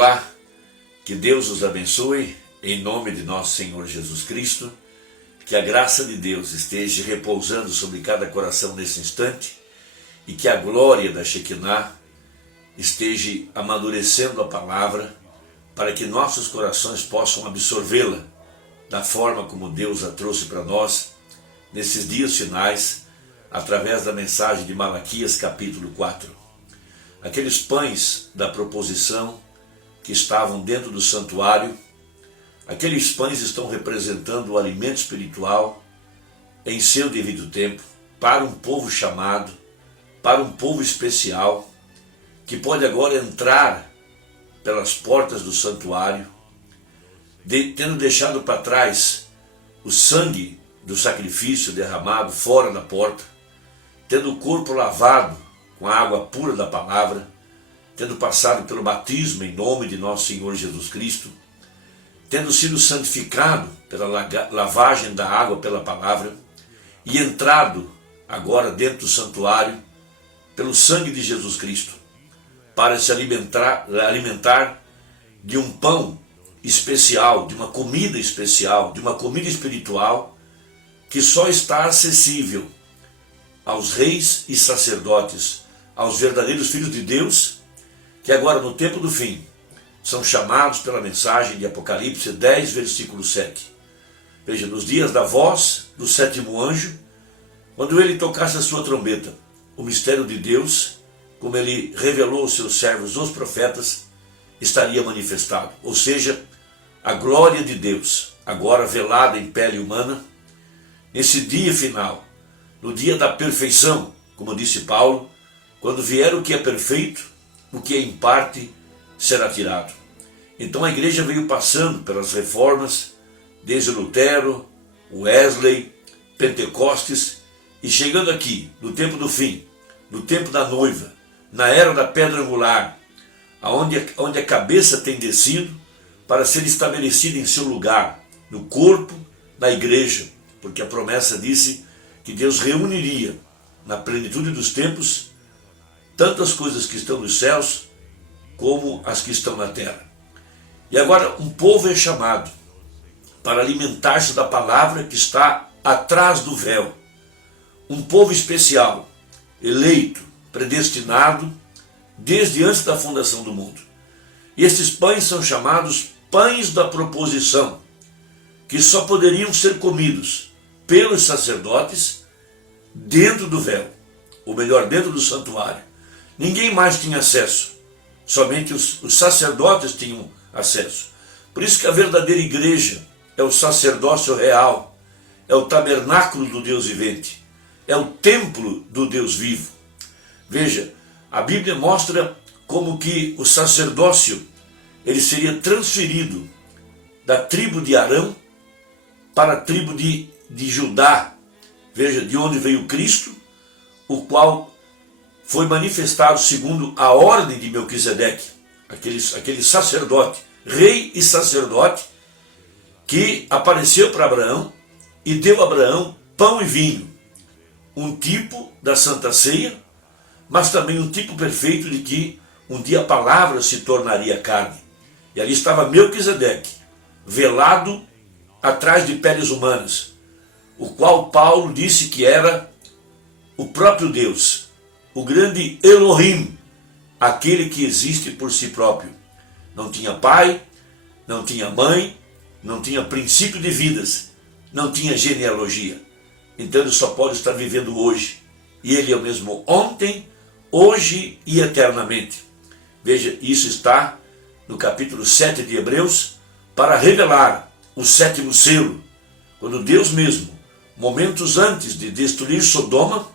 Olá, que Deus os abençoe, em nome de nosso Senhor Jesus Cristo, que a graça de Deus esteja repousando sobre cada coração nesse instante e que a glória da Shekinah esteja amadurecendo a palavra para que nossos corações possam absorvê-la da forma como Deus a trouxe para nós nesses dias finais, através da mensagem de Malaquias capítulo 4. Aqueles pães da proposição que estavam dentro do santuário, aqueles pães estão representando o alimento espiritual em seu devido tempo, para um povo chamado, para um povo especial, que pode agora entrar pelas portas do santuário, tendo deixado para trás o sangue do sacrifício derramado fora da porta, tendo o corpo lavado com a água pura da palavra, tendo passado pelo batismo em nome de nosso Senhor Jesus Cristo, tendo sido santificado pela lavagem da água pela palavra e entrado agora dentro do santuário pelo sangue de Jesus Cristo, para se alimentar de um pão especial, de uma comida especial, de uma comida espiritual que só está acessível aos reis e sacerdotes, aos verdadeiros filhos de Deus, que agora no tempo do fim são chamados pela mensagem de Apocalipse 10, versículo 7. Veja, nos dias da voz do sétimo anjo, quando ele tocasse a sua trombeta, o mistério de Deus, como ele revelou aos seus servos, os profetas, estaria manifestado. Ou seja, a glória de Deus, agora velada em pele humana, nesse dia final, no dia da perfeição, como disse Paulo, quando vier o que é perfeito, o que é em parte será tirado. Então a igreja veio passando pelas reformas, desde Lutero, Wesley, Pentecostes, e chegando aqui, no tempo do fim, no tempo da noiva, na era da pedra angular, onde a cabeça tem descido para ser estabelecida em seu lugar, no corpo da igreja, porque a promessa disse que Deus reuniria na plenitude dos tempos tanto as coisas que estão nos céus como as que estão na terra. E agora um povo é chamado para alimentar-se da palavra que está atrás do véu. Um povo especial, eleito, predestinado, desde antes da fundação do mundo. E esses pães são chamados pães da proposição, que só poderiam ser comidos pelos sacerdotes dentro do véu, ou melhor, dentro do santuário. Ninguém mais tinha acesso, somente os sacerdotes tinham acesso. Por isso que a verdadeira igreja é o sacerdócio real, é o tabernáculo do Deus vivente, é o templo do Deus vivo. Veja, a Bíblia mostra como que o sacerdócio ele seria transferido da tribo de Arão para a tribo de Judá. Veja, de onde veio Cristo, o qual foi manifestado segundo a ordem de Melquisedeque, aquele sacerdote, rei e sacerdote, que apareceu para Abraão e deu a Abraão pão e vinho, um tipo da Santa Ceia, mas também um tipo perfeito de que um dia a palavra se tornaria carne. E ali estava Melquisedeque, velado atrás de peles humanas, o qual Paulo disse que era o próprio Deus, o grande Elohim, aquele que existe por si próprio. Não tinha pai, não tinha mãe, não tinha princípio de vidas, não tinha genealogia. Então ele só pode estar vivendo hoje. E ele é o mesmo ontem, hoje e eternamente. Veja, isso está no capítulo 7 de Hebreus, para revelar o sétimo selo, quando Deus mesmo, momentos antes de destruir Sodoma,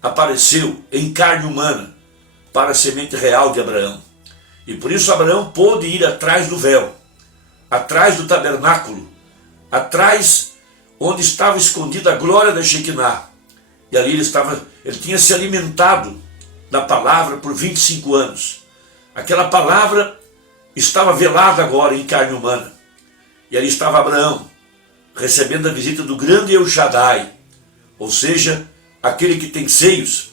apareceu em carne humana para a semente real de Abraão. E por isso Abraão pôde ir atrás do véu, atrás do tabernáculo, atrás onde estava escondida a glória da Shekinah. E ali ele tinha se alimentado da palavra por 25 anos. Aquela palavra estava velada agora em carne humana. E ali estava Abraão, recebendo a visita do grande El Shaddai, ou seja, aquele que tem seios.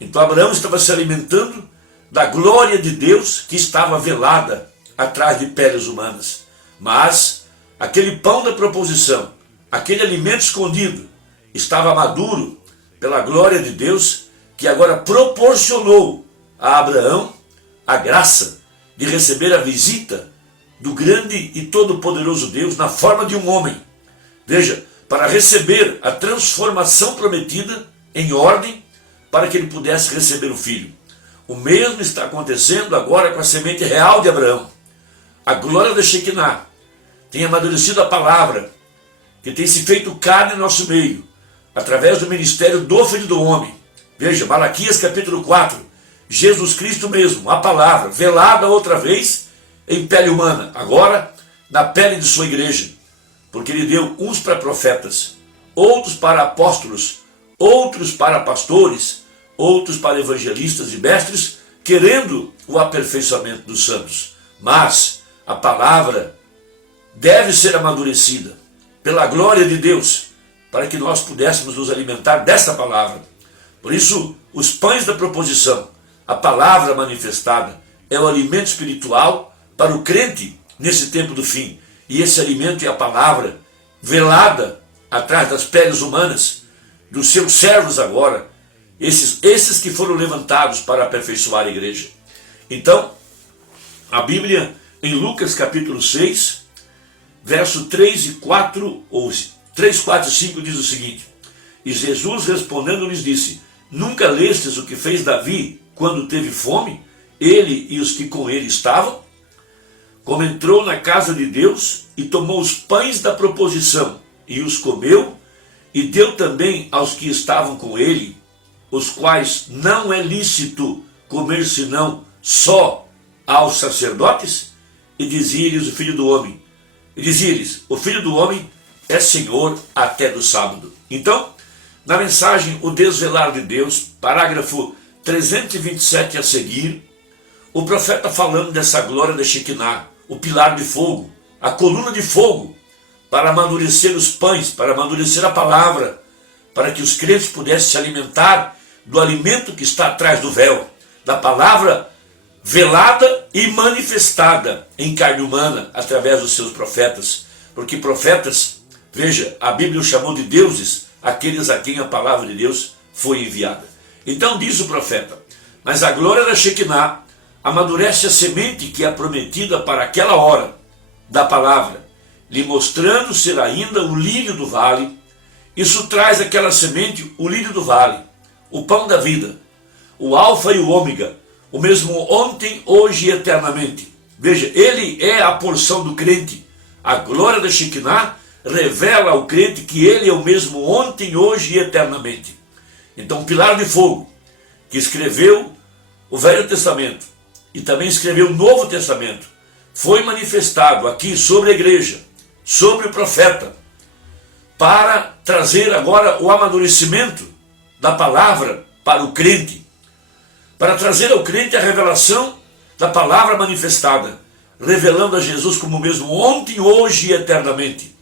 Então Abraão estava se alimentando da glória de Deus que estava velada atrás de peles humanas. Mas aquele pão da proposição, aquele alimento escondido, estava maduro pela glória de Deus, que agora proporcionou a Abraão a graça de receber a visita do grande e todo-poderoso Deus na forma de um homem. Veja, para receber a transformação prometida em ordem para que ele pudesse receber o filho. O mesmo está acontecendo agora com a semente real de Abraão. A glória da Shekinah tem amadurecido a palavra, que tem se feito carne em nosso meio, através do ministério do Filho do Homem. Veja, Malaquias capítulo 4, Jesus Cristo mesmo, a palavra, velada outra vez em pele humana, agora na pele de sua igreja, porque ele deu uns para profetas, outros para apóstolos, outros para pastores, outros para evangelistas e mestres, querendo o aperfeiçoamento dos santos. Mas a palavra deve ser amadurecida pela glória de Deus, para que nós pudéssemos nos alimentar dessa palavra. Por isso, os pães da proposição, a palavra manifestada, é o alimento espiritual para o crente nesse tempo do fim. E esse alimento é a palavra velada atrás das peles humanas, dos seus servos agora, esses que foram levantados para aperfeiçoar a igreja. Então, a Bíblia, em Lucas capítulo 6, verso 3 e 4, ou 3, 4 e 5, diz o seguinte: E Jesus respondendo lhes disse: Nunca lestes o que fez Davi quando teve fome, ele e os que com ele estavam? Como entrou na casa de Deus e tomou os pães da proposição e os comeu, e deu também aos que estavam com ele, os quais não é lícito comer senão só aos sacerdotes? E dizia-lhes o Filho do Homem, o Filho do Homem é Senhor até do sábado. Então, na mensagem O Desvelar de Deus, parágrafo 327 a seguir, o profeta falando dessa glória da Shekinah, o pilar de fogo, a coluna de fogo, para amadurecer os pães, para amadurecer a palavra, para que os crentes pudessem se alimentar do alimento que está atrás do véu, da palavra velada e manifestada em carne humana através dos seus profetas. Porque profetas, veja, a Bíblia os chamou de deuses, aqueles a quem a palavra de Deus foi enviada. Então diz o profeta: Mas a glória da Shekinah amadurece a semente que é prometida para aquela hora da palavra, lhe mostrando ser ainda o lírio do vale. Isso traz aquela semente, o lírio do vale, o pão da vida, o alfa e o ômega, o mesmo ontem, hoje e eternamente. Veja, ele é a porção do crente. A glória da Shekinah revela ao crente que ele é o mesmo ontem, hoje e eternamente. Então, o pilar de fogo, que escreveu o Velho Testamento e também escreveu o Novo Testamento, foi manifestado aqui sobre a igreja, sobre o profeta, para trazer agora o amadurecimento da palavra para o crente, para trazer ao crente a revelação da palavra manifestada, revelando a Jesus como o mesmo ontem, hoje e eternamente,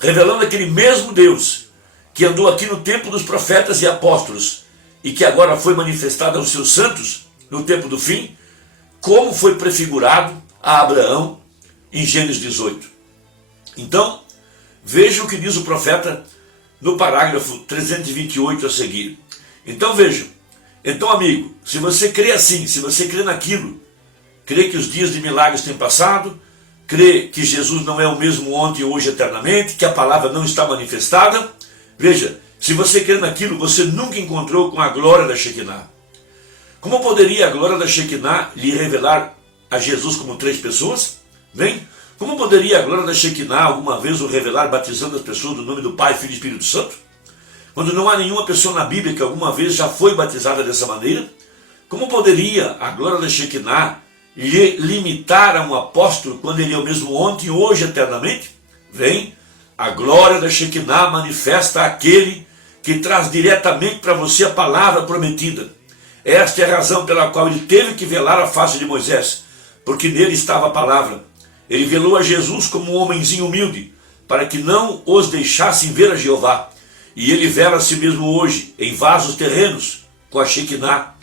revelando aquele mesmo Deus que andou aqui no tempo dos profetas e apóstolos e que agora foi manifestado aos seus santos no tempo do fim, como foi prefigurado a Abraão em Gênesis 18. Então, veja o que diz o profeta no parágrafo 328 a seguir. Então vejam, então amigo, se você crê assim, se você crê naquilo, crê que os dias de milagres têm passado, crê que Jesus não é o mesmo ontem, hoje, eternamente, que a palavra não está manifestada, veja, se você crê naquilo, você nunca encontrou com a glória da Shekinah. Como poderia a glória da Shekinah lhe revelar a Jesus como três pessoas? Bem, como poderia a glória da Shekinah alguma vez o revelar batizando as pessoas no nome do Pai, Filho e Espírito Santo? Quando não há nenhuma pessoa na Bíblia que alguma vez já foi batizada dessa maneira? Como poderia a glória da Shekinah lhe limitar a um apóstolo quando ele é o mesmo ontem, hoje, eternamente? Vem, a glória da Shekinah manifesta aquele que traz diretamente para você a palavra prometida. Esta é a razão pela qual ele teve que velar a face de Moisés, porque nele estava a palavra. Ele velou a Jesus como um homenzinho humilde, para que não os deixassem ver a Jeová. E ele vela a si mesmo hoje, em vasos terrenos, com a Shekinah.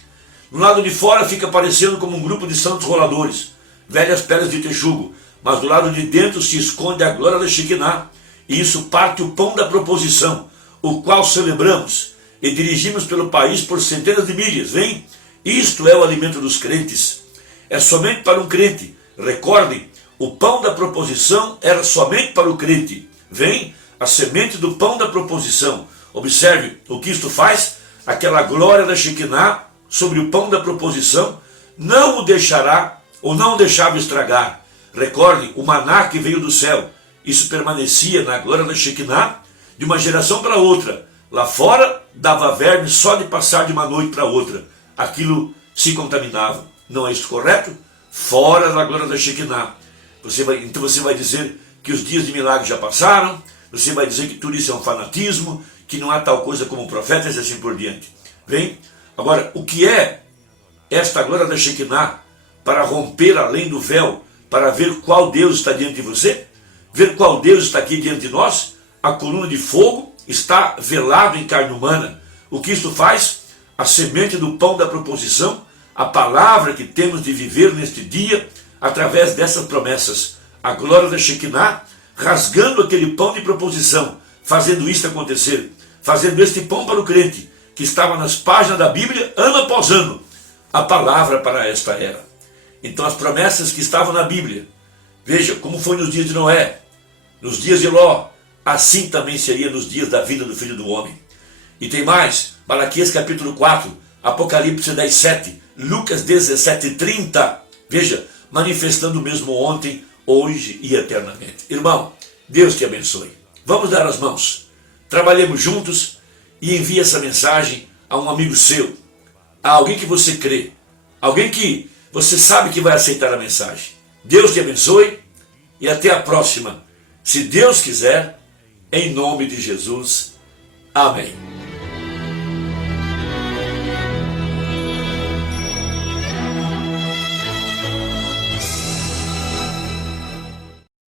No lado de fora fica parecendo como um grupo de santos roladores. velhas pedras de texugo, mas do lado de dentro se esconde a glória da Shekinah, e isso parte o pão da proposição, o qual celebramos e dirigimos pelo país por centenas de milhas. Vem, isto é o alimento dos crentes. É somente para um crente. Recordem, o pão da proposição era somente para o crente. Vem a semente do pão da proposição. Observe o que isto faz. Aquela glória da Shekinah sobre o pão da proposição não o deixará ou não o deixava estragar. Recordem, o maná que veio do céu. Isso permanecia na glória da Shekinah de uma geração para outra. Lá fora dava verme só de passar de uma noite para outra. Aquilo se contaminava. Não é isso correto? Fora da glória da Shekinah. Então você vai dizer que os dias de milagre já passaram, você vai dizer que tudo isso é um fanatismo, que não há tal coisa como profetas e assim por diante. Bem, agora, o que é esta glória da Shekinah para romper além do véu, para ver qual Deus está diante de você? Ver qual Deus está aqui diante de nós? A coluna de fogo está velado em carne humana. O que isto faz? A semente do pão da proposição, a palavra que temos de viver neste dia, através dessas promessas. A glória da Shekinah, rasgando aquele pão de proposição, fazendo isto acontecer, fazendo este pão para o crente, que estava nas páginas da Bíblia, ano após ano, a palavra para esta era. Então as promessas que estavam na Bíblia, veja como foi nos dias de Noé, nos dias de Ló, assim também seria nos dias da vida do Filho do Homem. E tem mais, Malaquias capítulo 4, Apocalipse 10, 7, Lucas 17, 30, veja, manifestando o mesmo ontem, hoje e eternamente. Irmão, Deus te abençoe. Vamos dar as mãos, trabalhemos juntos e envie essa mensagem a um amigo seu, a alguém que você crê, alguém que você sabe que vai aceitar a mensagem. Deus te abençoe e até a próxima. Se Deus quiser, em nome de Jesus. Amém.